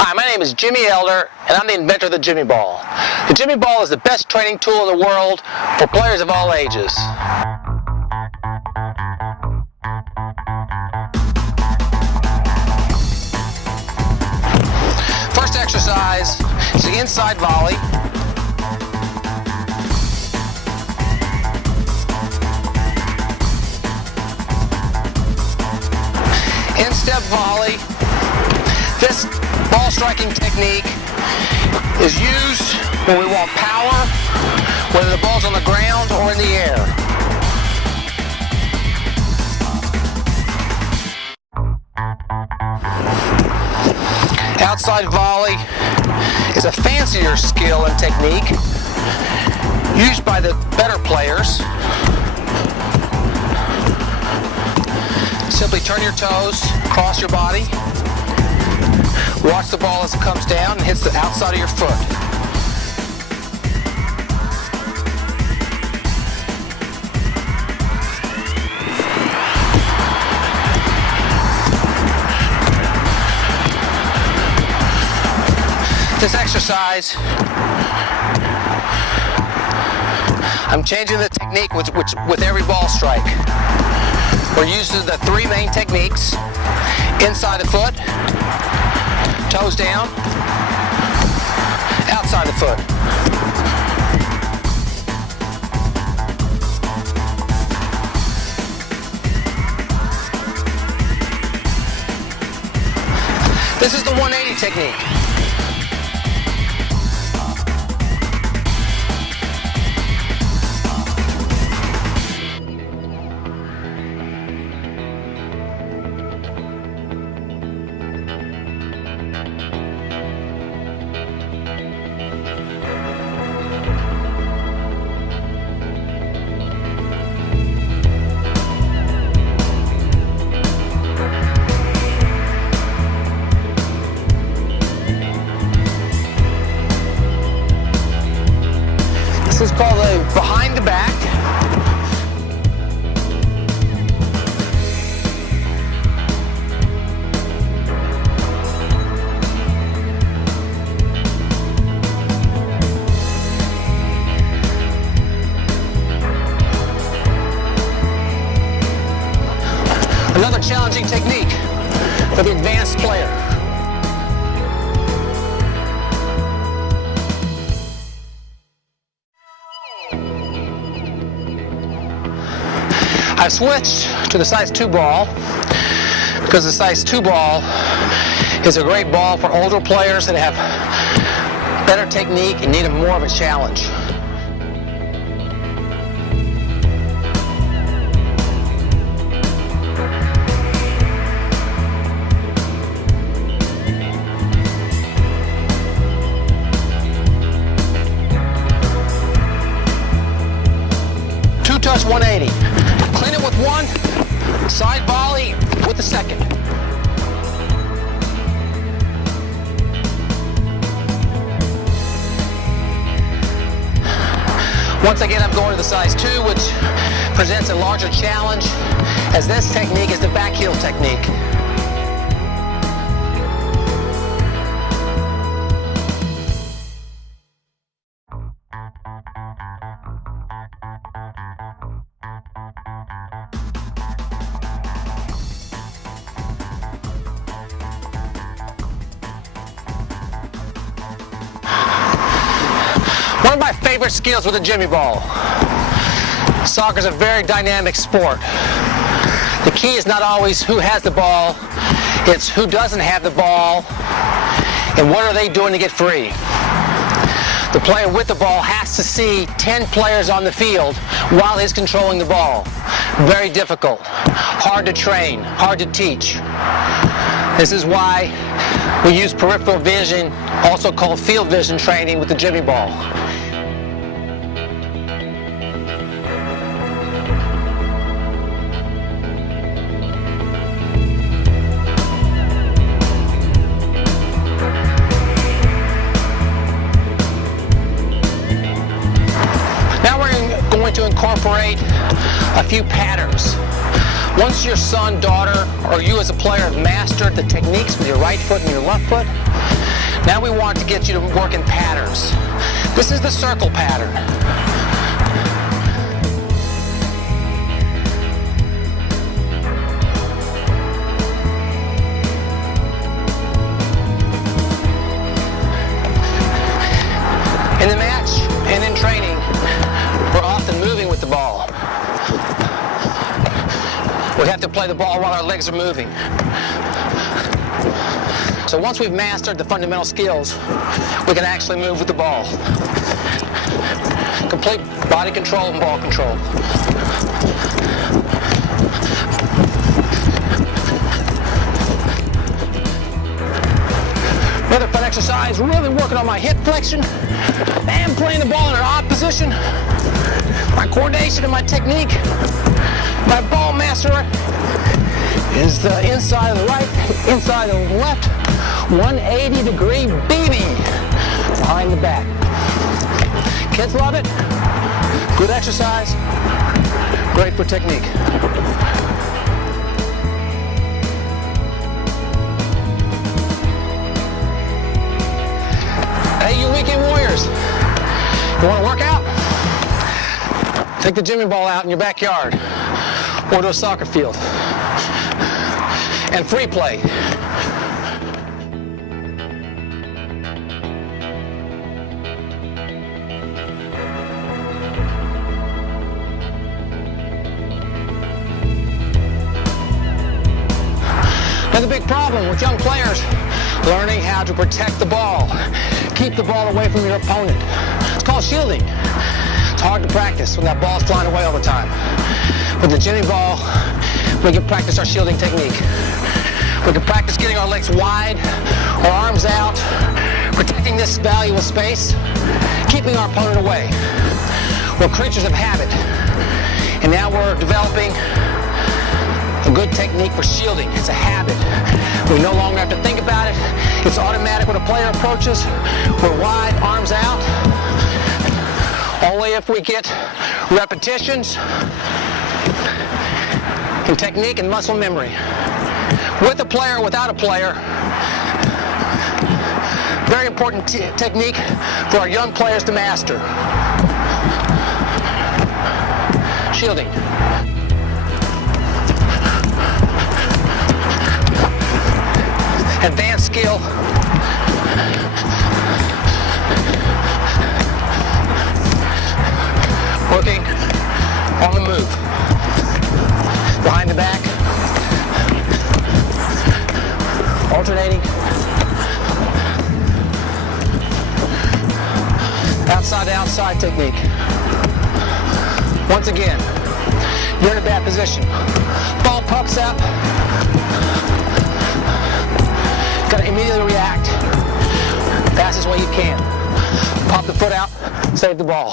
Hi, my name is Jimmy Elder, and I'm the inventor of the Jimmy Ball. The Jimmy Ball is the best training tool in the world for players of all ages. First exercise is the inside volley. In-step volley. This ball striking technique is used when we want power, whether the ball's on the ground or in the air. Outside volley is a fancier skill and technique used by the better players. Simply turn your toes, cross your body. Watch the ball as it comes down and hits the outside of your foot. This exercise, I'm changing the technique with every ball strike. We're using the three main techniques: inside the foot, toes down, outside the foot. This is the 180 technique. This is called a behind the back. Another challenging technique for the advanced player. I switched to the size 2 ball because the size 2 ball is a great ball for older players that have better technique and need more of a challenge. Two-touch 180. Clean it with one, side volley with the second. Once again, I'm going to the size 2, which presents a larger challenge, as this technique is the back heel technique. One of my favorite skills with the Jimmy Ball. Soccer is a very dynamic sport. The key is not always who has the ball, it's who doesn't have the ball and what are they doing to get free. The player with the ball has to see 10 players on the field while he's controlling the ball. Very difficult, hard to train, hard to teach. This is why we use peripheral vision, also called field vision training, with the Jimmy Ball. Now we're going to incorporate a few patterns. Once your son, daughter, or you as a player have mastered the techniques with your right foot and your left foot, Now we want to get you to work in patterns. This is the circle pattern. In the match and in training, we're often moving with the ball. We have to play the ball while our legs are moving. So once we've mastered the fundamental skills, we can actually move with the ball. Complete body control and ball control. Another fun exercise, really working on my hip flexion and playing the ball in an odd position. My coordination and my technique. My ball master is the inside of the right, inside of the left, 180-degree BB behind the back. Kids love it. Good exercise. Great for technique. Hey, you weekend warriors. You want to work out? Take the Jimmy ball out in your backyard or to a soccer field. And free play. Another big problem with young players, learning how to protect the ball. Keep the ball away from your opponent. It's called shielding. It's hard to practice when that ball's flying away all the time. With the Jimmy ball, we can practice our shielding technique. We can practice getting our legs wide, our arms out, protecting this valuable space, keeping our opponent away. We're creatures of habit, and now we're developing a good technique for shielding. It's a habit. We no longer have to think about it. It's automatic when a player approaches. We're wide, arms out. Only if we get repetitions in technique and muscle memory. With a player, without a player. Very important technique for our young players to master. Shielding. Advanced skill. Working on the move. Behind the back. Alternating. Outside to outside technique. Once again, you're in a bad position. Ball pops up. Got to immediately react fastest way you can. Pop the foot out, save the ball.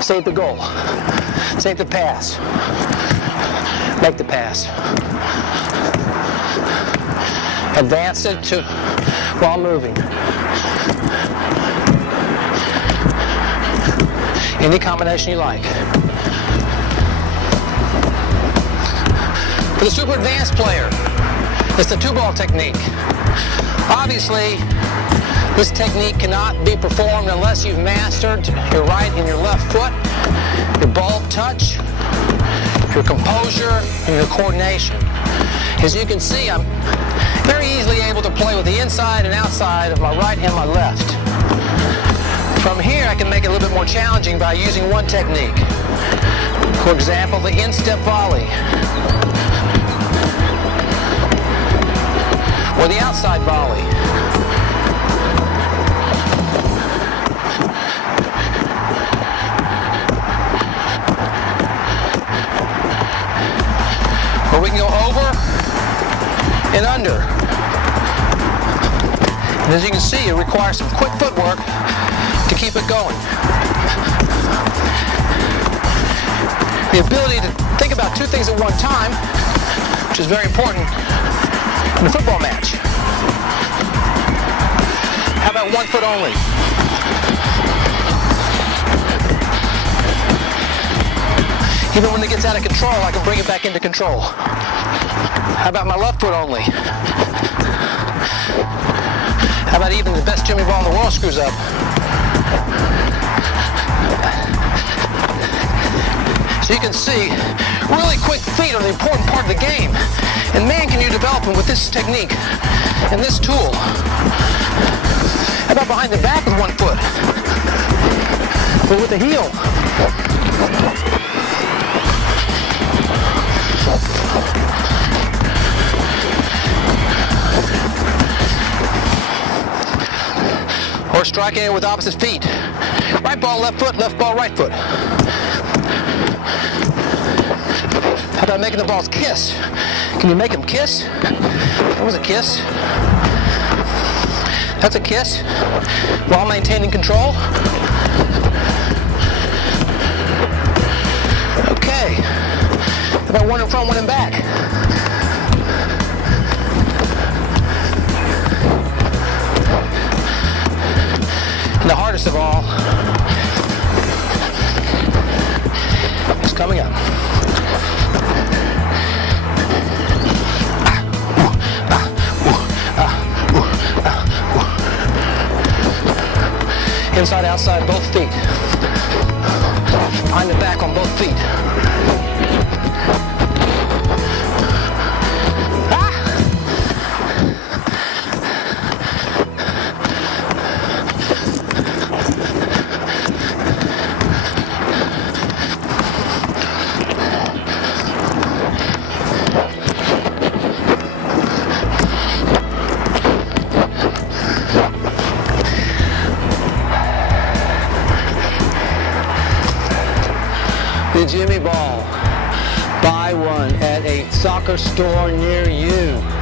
Save the goal. Save the pass. Make the pass. Advance it to while moving. Any combination you like. For the super advanced player, it's the two-ball technique. Obviously, this technique cannot be performed unless you've mastered your right and your left foot, your ball touch, your composure, and your coordination. As you can see, I'm very easily able to play with the inside and outside of my right and my left. From here, I can make it a little bit more challenging by using one technique. For example, the instep volley, or the outside volley. Or we can go over and under. And as you can see, it requires some quick footwork to keep it going. The ability to think about two things at one time, which is very important in a football match. How about one foot only? Even when it gets out of control, I can bring it back into control. How about my left foot only? How about even the best Jimmy ball in the world screws up. So you can see, really quick feet are the important part of the game. And man, can you develop them with this technique and this tool. How about behind the back with one foot? Or with the heel? Or striking it with opposite feet. Right ball, left foot, left ball, right foot. How about making the balls kiss? Can you make them kiss? That was a kiss. That's a kiss. While maintaining control. Okay. How about one in front, one in back? And the hardest of all is coming up. Inside, outside, both feet. Behind the back on both feet. The Jimmy Ball. Buy one at a soccer store near you.